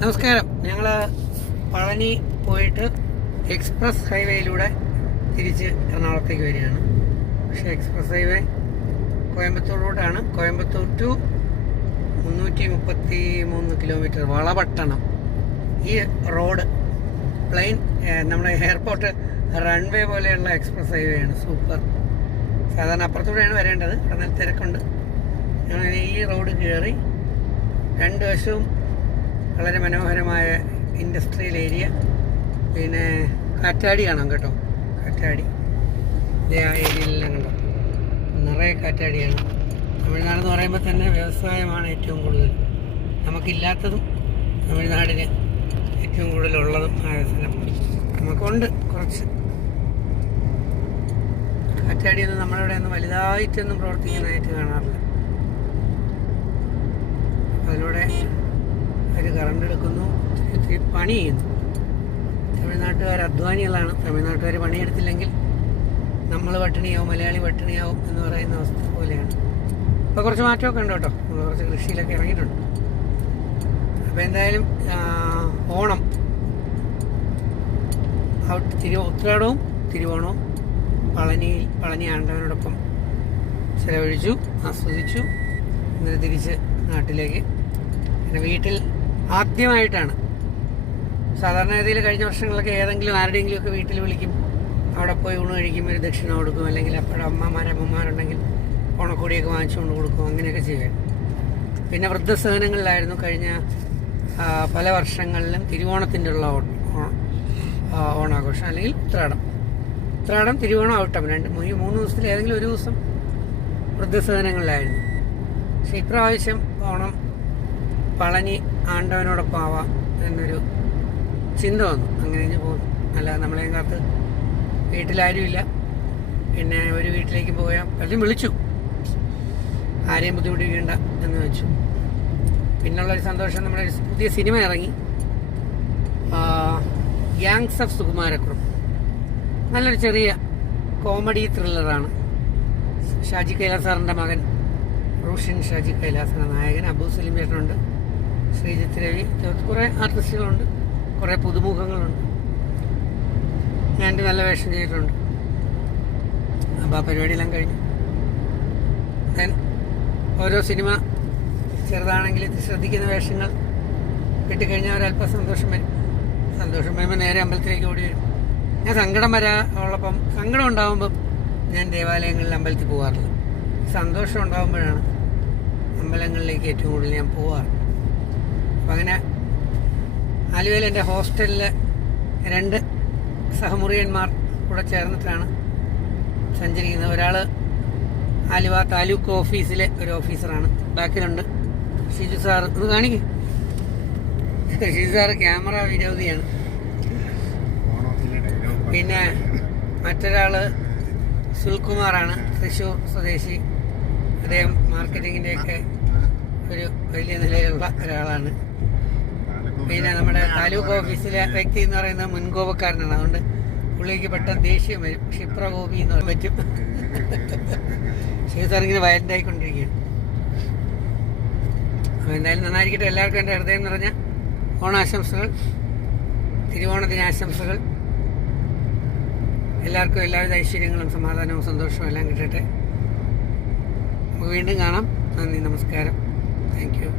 നമസ്കാരം. ഞങ്ങൾ പളനി പോയിട്ട് എക്സ്പ്രസ് ഹൈവേയിലൂടെ തിരിച്ച് എറണാകുളത്തേക്ക് വരികയാണ്. പക്ഷേ എക്സ്പ്രസ് ഹൈവേ കോയമ്പത്തൂർ റോഡാണ് കോയമ്പത്തൂർ ടു മുന്നൂറ്റി മുപ്പത്തി മൂന്ന് കിലോമീറ്റർ വളപട്ടണം. ഈ റോഡ് പ്ലെയിൻ നമ്മുടെ എയർപോർട്ട് റൺവേ പോലെയുള്ള എക്സ്പ്രസ് ഹൈവേ ആണ് സൂപ്പർ. സാധാരണ അപ്പുറത്തൂടെയാണ് വരേണ്ടത്. അവിടെ തിരക്കുണ്ട്. ഞങ്ങൾ ഈ റോഡ് കയറി രണ്ട് വശവും വളരെ മനോഹരമായ ഇൻഡസ്ട്രിയൽ ഏരിയ. പിന്നെ കാറ്റാടി കാണാം കേട്ടോ. കാറ്റാടി. ഇതേ ആ ഏരിയയിലെല്ലാം കണ്ടോ? നിറയെ കാറ്റാടിയാണ്. തമിഴ്നാടെന്ന് പറയുമ്പോൾ തന്നെ വ്യവസായമാണ് ഏറ്റവും കൂടുതൽ. നമുക്കില്ലാത്തതും തമിഴ്നാടിന് ഏറ്റവും കൂടുതലുള്ളതും ആയ സ്ഥലം. നമുക്കുണ്ട് കുറച്ച്. കാറ്റാടിയൊന്നും നമ്മളിവിടെ ഒന്നും വലുതായിട്ടൊന്നും പ്രവർത്തിക്കുന്നതായിട്ട് കാണാറില്ല. അതിലൂടെ അവർ കറണ്ട് എടുക്കുന്നു. പണി ചെയ്യുന്നു. തമിഴ്നാട്ടുകാർ അധ്വാനികളാണ് തമിഴ്നാട്ടുകാർ പണിയെടുത്തില്ലെങ്കിൽ നമ്മൾ പട്ടിണിയാവും മലയാളി പട്ടിണിയാവും എന്ന് പറയുന്ന അവസ്ഥ പോലെയാണ്. ഇപ്പോൾ കുറച്ച് മാറ്റമൊക്കെ ഉണ്ട് കേട്ടോ. നമ്മൾ കുറച്ച് കൃഷിയിലൊക്കെ ഇറങ്ങിയിട്ടുണ്ട്. അപ്പോൾ എന്തായാലും ഓണം. തിരു ഉത്രാടവും തിരുവോണവും പളനിയിൽ പളനി ആണ്ടവനോടൊപ്പം ചിലവഴിച്ചു ആസ്വദിച്ചു എന്നിട്ട് തിരിച്ച് നാട്ടിലേക്ക് പിന്നെ വീട്ടിൽ ആദ്യമായിട്ടാണ്. സാധാരണ ഗതിയിൽ കഴിഞ്ഞ വർഷങ്ങളൊക്കെ ഏതെങ്കിലും ആരുടെയെങ്കിലും ഒക്കെ വീട്ടിൽ വിളിക്കും. അവിടെ പോയി ഊണ് കഴിക്കും ഒരു ദക്ഷിണ കൊടുക്കും അല്ലെങ്കിൽ അപ്പോഴും അമ്മമാർ അമ്മമാരുണ്ടെങ്കിൽ ഓണക്കോടിയൊക്കെ വാങ്ങിച്ചുകൊണ്ട് കൊടുക്കും അങ്ങനെയൊക്കെ ചെയ്യാം പിന്നെ വൃദ്ധസഹനങ്ങളിലായിരുന്നു കഴിഞ്ഞ പല വർഷങ്ങളിലും തിരുവോണത്തിന്റെ ഉള്ള ഓണാഘോഷം അല്ലെങ്കിൽ ഉത്രാടം. ഉത്രാടം തിരുവോണം ഔട്ടം രണ്ട് മൂന്ന് ദിവസത്തിൽ ഏതെങ്കിലും ഒരു ദിവസം വൃദ്ധസദനങ്ങളിലായിരുന്നു. പക്ഷെ ഇപ്രാവശ്യം ഓണം പളനി ആണ്ടവനോടൊപ്പം ആവാം എന്നൊരു ചിന്ത വന്നു. അങ്ങനെ കഴിഞ്ഞ് പോകും അല്ലാതെ നമ്മളെയും കാത്ത് വീട്ടിലാരുമില്ല. പിന്നെ ഒരു വീട്ടിലേക്ക് പോയാൽ പലരും വിളിച്ചു. ആരെയും ബുദ്ധിമുട്ടിക്കേണ്ട എന്ന് വെച്ചു. പിന്നുള്ളൊരു സന്തോഷം നമ്മുടെ പുതിയ സിനിമ ഇറങ്ങി. ഗ്യാങ്സ് ഓഫ് സുകുമാരക്കുറം നല്ലൊരു ചെറിയ കോമഡി ത്രില്ലറാണ്. ഷാജി കൈലാസ് സാറിന്റെ മകൻ റോഷൻ ഷാജി കൈലാസിന്റെ നായകൻ. അബു സലീം ചേട്ടനുണ്ട്. ശ്രീജിത്ത് രവി കുറേ ആർട്ടിസ്റ്റുകളുണ്ട് കുറേ പുതുമുഖങ്ങളുണ്ട്. ഞാൻ നല്ല വേഷം ചെയ്തിട്ടുണ്ട്. അപ്പോൾ ആ പരിപാടിയെല്ലാം കഴിഞ്ഞു. ദെൻ ഓരോ സിനിമ ചെറുതാണെങ്കിൽ ശ്രദ്ധിക്കുന്ന വേഷങ്ങൾ കിട്ടിക്കഴിഞ്ഞാൽ ഒരല്പം സന്തോഷം വരും. സന്തോഷം വരുമ്പോൾ നേരെ അമ്പലത്തിലേക്ക് ഓടി വരും. ഞാൻ സങ്കടം വരാ ഉള്ളപ്പം സങ്കടം ഉണ്ടാകുമ്പം ഞാൻ ദേവാലയങ്ങളിൽ അമ്പലത്തിൽ പോകാറില്ല സന്തോഷം ഉണ്ടാകുമ്പോഴാണ് അമ്പലങ്ങളിലേക്ക് ഏറ്റവും കൂടുതൽ ഞാൻ പോവാറ്. അപ്പം അങ്ങനെ ആലുവയിൽ എന്റെ ഹോസ്റ്റലിലെ രണ്ട് സഹമുറിയന്മാർ കൂടെ ചേർന്നിട്ടാണ് സഞ്ചരിക്കുന്നത്. ഒരാൾ ആലുവ താലൂക്ക് ഓഫീസിലെ ഒരു ഓഫീസറാണ്. ബാക്കിലുണ്ട് ഷിജു സാർ ഒന്ന് കാണിക്ക്. ഷിജു സാർ ക്യാമറ വിരോധിയാണ്. പിന്നെ മറ്റൊരാൾ സുൽകുമാറാണ്. തൃശ്ശൂർ സ്വദേശി. അദ്ദേഹം മാർക്കറ്റിങ്ങിന്റെയൊക്കെ ഒരു വലിയ നിലയിലുള്ള ഒരാളാണ്. പിന്നെ നമ്മുടെ താലൂക്ക് ഓഫീസിലെ വ്യക്തി എന്ന് പറയുന്നത് മുൻകോപക്കാരനാണ്. അതുകൊണ്ട് പുള്ളിക്ക് പെട്ടെന്ന് ദേഷ്യം വരും. ക്ഷിപ്ര ഗോപി എന്ന് പറയാൻ പറ്റും. ശരി സാർ ഇങ്ങനെ വയലന്റ് ആയിക്കൊണ്ടിരിക്കുകയാണ് എന്തായാലും നന്നായിരിക്കട്ടെ എല്ലാവർക്കും എന്റെ ഹൃദയം നിറഞ്ഞ ഓണാശംസകൾ തിരുവോണത്തിന് ആശംസകൾ. എല്ലാവർക്കും എല്ലാവിധ ഐശ്വര്യങ്ങളും സമാധാനവും സന്തോഷവും എല്ലാം കിട്ടട്ടെ. നമുക്ക് വീണ്ടും കാണാം. നന്ദി നമസ്കാരം. Thank you.